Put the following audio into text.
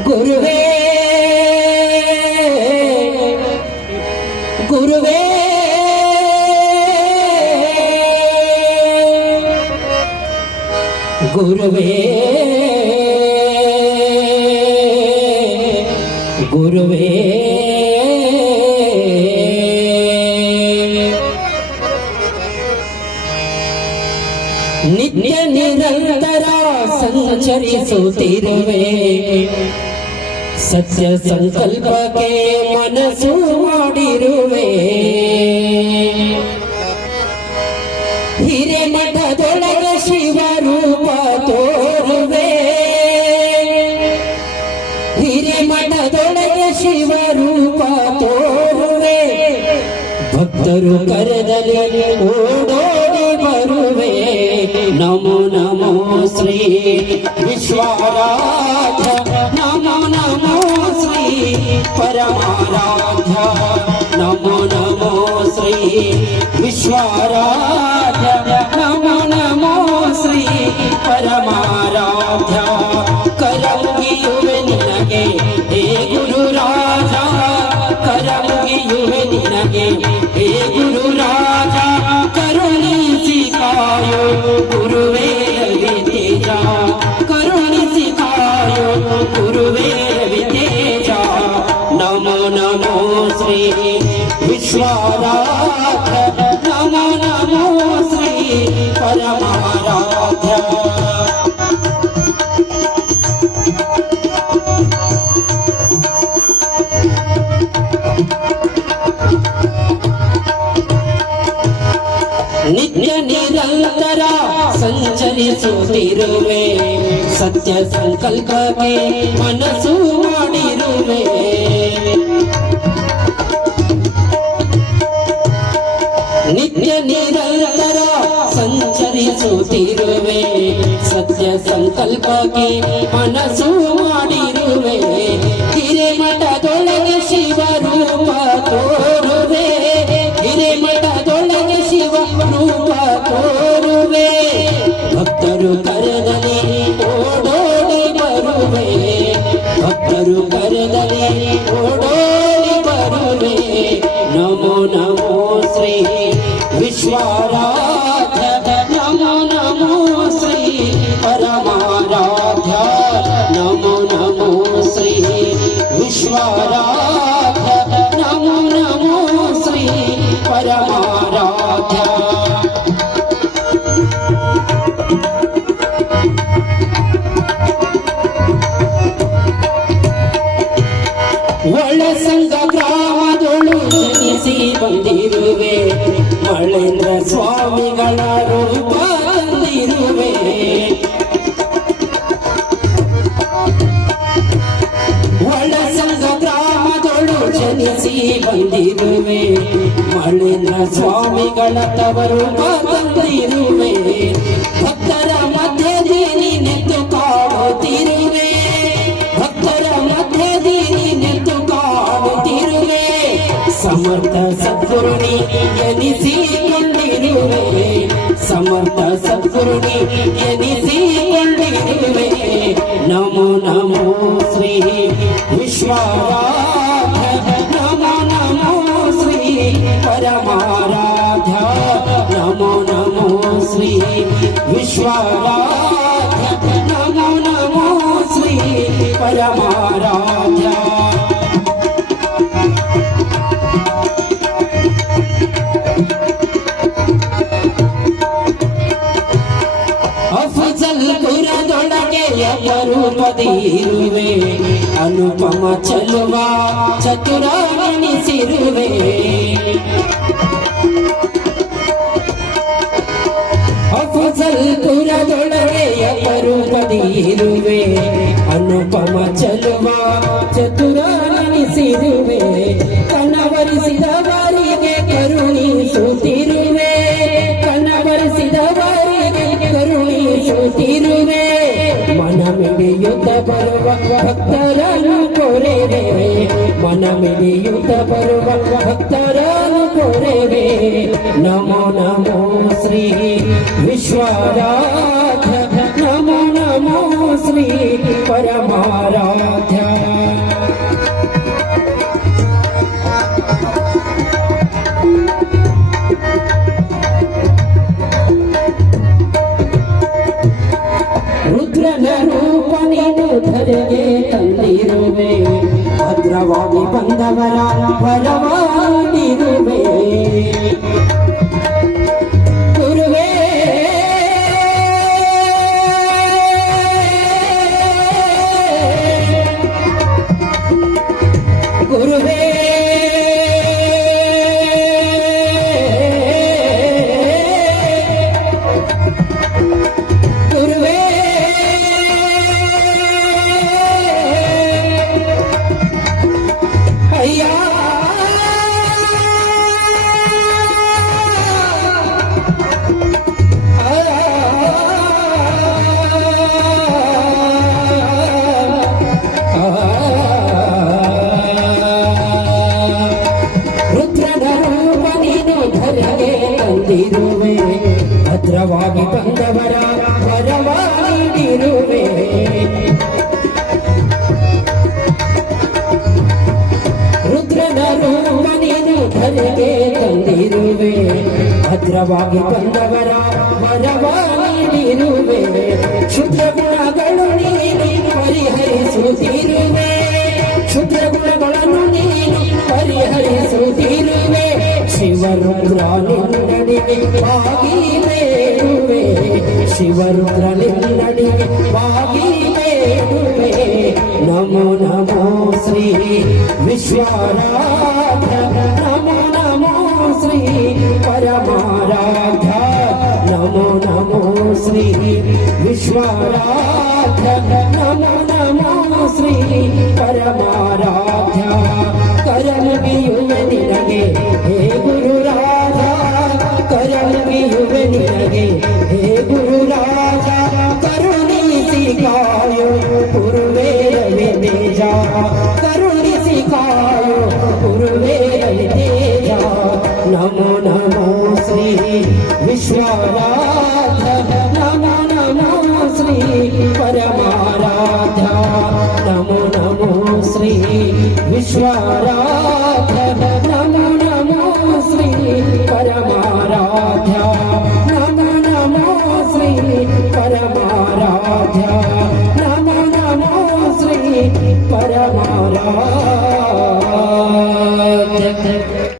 ಗುರುವೇ ಗುರುವೇ ಗುರುವೇ ಗುರುವೇ ನಿತ್ಯ ನಿರಂತರ ಸಂಚರಿಸುತ್ತಿರುವೆ ಸತ್ಯ ಸಂಕಲ್ಪಕ್ಕೆ ಮನಸ್ಸು ಮಾಡಿರುವೆ ಹಿರೇಮಠದೊಳಗೆ ಶಿವರೂಪ ತೋರುವೆ ಹಿರೇಮಠದೊಳಗೆ ಶಿವರೂಪ ತೋರುವೆ ಭಕ್ತರು ಕರೆದಲ್ಲಿ ಓಡೋಡಿ ಬರುವೆ ನಮೋ ನಮೋ ಶ್ರೀ ವಿಶ್ವರಾಧ್ಯ ನಮೋ ನಮೋ ಶ್ರೀ ಪರಮಾರಾಧ್ಯ ನಮೋ ನಮೋ ಶ್ರೀ ವಿಶ್ವರಾಧ್ಯ ನಮೋ ನಮೋ ಶ್ರೀ ಪರಮಾರಾಧ್ಯ ಕರಮುಗಿಯುವೆ ನಿನಗೆ ಹೇ ಗುರು ರಾಜ ಕರಮುಗಿಯುವೆ ನಿನಗೆ ಹೇ ಗುರು ರಾಜ ಕರುಣಿಸಿ ಕಾಯೋ ಗುರುವೇ ರವಿತೇಜ ಕರುಣಿಸಿ ಕಾಯೋ ಗುರುವೇ ರವಿತೇಜ ನಮೋ ನಮೋ ಶ್ರೀ ವಿಶ್ವರಾಧ್ಯ ನಮೋ ನಮೋ ಶ್ರೀ ಪರಮಾರಾಧ್ಯ ನಿತ್ಯ ನಿರಂತರ ಸಂಚರಿಸುತ್ತಿರುವೆ ಸತ್ಯ ಸಂಕಲ್ಪಕ್ಕೆ ಮನಸ್ಸು ಮಾಡಿರುವೆ ನಿತ್ಯ ನಿರಂತರ ಸಂಚರಿಸುತ್ತಿರುವೆ ಸತ್ಯ ಸಂಕಲ್ಪಕ್ಕೆ ಮನಸ್ಸು ಮಾಡಿರುವೆ ಹಿರೇಮಠದೊಳಗೆ ಶಿವರೂಪ ತೋರುವೆ ಹಿರೇಮಠದೊಳಗೆ ಶಿವರೂಪ ತೋರುವೆ ಭಕ್ತರು ಕರೆದಲ್ಲಿ ಓಡೋಡಿ ಬರುವೆ ಭಕ್ತರು ಕರೆದಲ್ಲಿ ಓಡೋಡಿ ಬರುವೆ ನಮೋ ನಮೋ ಶ್ರೀ ವಿಶ್ವರಾಧ್ಯ ನಮೋ ನಮೋ ಶ್ರೀ ಪರಮಾರಾಧ್ಯ ನಮೋ ನಮೋ ಶ್ರೀ ವಿಶ್ವರಾಧ್ಯ ನಮೋ ನಮೋ ಶ್ರೀ ಪರಮಾರಾಧ್ಯ ಒಳಸಂಗ ಗ್ರಾಮದೊಳು ಜನಿಸಿ ಬಂದಿರುವೆ ಮಳೇಂದ್ರ ಸ್ವಾಮಿಗಳ ರೂಪ ತಂದಿರುವೆ ಒಳಸಂಗ ಗ್ರಾಮದೊಳು ಜನಿಸಿ ಬಂದಿರುವೆ ಮಳೇಂದ್ರ ಸ್ವಾಮಿಗಳ ತವರು ತಂದಿರುವೆ ಭಕ್ತರ ಮಧ್ಯದಲ್ಲಿ ನಿಂತು ಕಾಡುತ್ತಿರುವೆ ಭಕ್ತರ ಮಧ್ಯದಲ್ಲಿ ನಿಂತು ಕಾಡುತ್ತಿರುವೆ ಸಮರ್ಥ ಸದ್ಗುರುನಿ ಎನಿಸಿಕೊಂಡಿರುವೆ ಸಮರ್ಥ ಸದ್ಗುರುನಿ ಎನಿಸಿಕೊಂಡಿರುವೆ ನಮೋ ನಮೋ ಶ್ರೀ ವಿಶ್ವರಾಧ್ಯ ನಮೋ ನಮೋ ಶ್ರೀ ಪರಮಾರಾಧ್ಯ ನಮೋ ನಮೋ ಶ್ರೀ ವಿಶ್ವರಾಧ್ಯ ನಮೋ ನಮೋ ಶ್ರೀ ಪರಮಾರಾಧ್ಯ ಅಫಜಲ್ಪುರದೊಳಗೆ ಅಪರೂಪದಿ ಇರುವೆ ಅನುಪಮ ಚೆಲುವ ಚತುರ ಎನಿಸಿರುವೆ ಅಫಜಲ್ಪುರದೊಳಗೆ ಅಪರೂಪದಿ ಇರುವೆ ಅನುಪಮ ಚೆಲುವ ಚತುರ ಎನಿಸಿರುವೆ ಕನವರಿಸಿದವರಿಗೆ ಕರುಣಿಸುತ್ತಿರುವೆ ಕನವರಿಸಿದವರಿಗೆ ಕರುಣಿಸುತ್ತಿರುವೆ ಮನ ಮಿಡಿಯುತ್ತ ಬರುವ ಭಕ್ತರನ್ನು ಕೊರೆವೆ ಮನ ಮಿಡಿಯುತ್ತ ಬರುವ ಭಕ್ತರನ್ನು ಕೊರೆವೆ ನಮೋ ನಮೋ ಶ್ರೀ ವಿಶ್ವಾರಾಧ್ಯ ನಮೋ ನಮೋ ಶ್ರೀ ಪರಮಾರಾಧ್ಯ ರುದ್ರನ ರೂಪ ನೀನು ಧರೆಗೆ ತಂದಿರುವೆ ಭದ್ರವಾಗಿ ಬಂದವರ ವರವಾಗಿರುವೆ ಗುರುವೇ ಗುರುವೇ ತಂದಿರುವೆ ಭದ್ರವಾಗಿ ಬಂದವರ ವರವಾಗಿರುವೆ ರುದ್ರನ ರೂಪ ನೀನು ಧರೆಗೆ ತಂದಿರುವೆ ಭದ್ರವಾಗಿ ಬಂದವರ ವರವಾಗಿರುವೆ ಕ್ಷುದ್ರ ಗುಣಗಳು ನೀನು ಪರಿಹರಿಸುತ್ತಿರುವೆ ಕ್ಷುದ್ರ ಗುಣಗಳನ್ನು ನೀನು ಪರಿಹರಿಸುತ್ತಿರುವೆ ಶಿವರುದ್ರ ನಿನ್ನಡಿಗೆ ವಾಗಿ ಬೇಡುವೆ ಶಿವರುದ್ರ ನಿನ್ನಡಿಗೆ ವಾಗಿ ಬೇಡುವೆ ನಮೋ ನಮೋ ಶ್ರೀ ವಿಶ್ವಾರಾಧ್ಯ ನಮೋ ನಮೋ ಶ್ರೀ ಪರಮಾರಾಧ್ಯ ನಮೋ ನಮೋ ಶ್ರೀ ವಿಶ್ವಾರಾಧ್ಯ ನಮೋ ನಮೋ ಶ್ರೀ ಪರಮಾರಾಧ್ಯ ಕರಮುಗಿಯುವೆ ನಿನಗೆ ಹೇ ಗುರು ರಾಜ ಕರಮುಗಿಯುವೆ ನಿನಗೆ ಹೇ ಗುರು ರಾಜ ಕರುಣಿಸಿ ಕಾಯೋ ಗುರುವೇ ತೇಜ ಕರುಣಿಸಿ ಕಾಯೋ ಗುರುವೇ ತೇಜ ನಮೋ ನಮೋ ಶ್ರೀ ವಿಶ್ವಾರಾಧ್ಯ ನಮೋ ನಮೋ ಶ್ರೀ ಪರಮಾರಾಧ್ಯ ನಮೋ ನಮೋ ಶ್ರೀ ವಿಶ್ವಾರಾಧ್ಯ ನಮೋ ನಮೋ ಶ್ರೀ ಪರಮಾರಾಧ್ಯ ನಮೋ ನಮೋ ಶ್ರೀ ಪರಮಾರಾಧ್ಯ ನಮೋ ನಮೋ ಶ್ರೀ ಪರಮಾರಾಧ್ಯ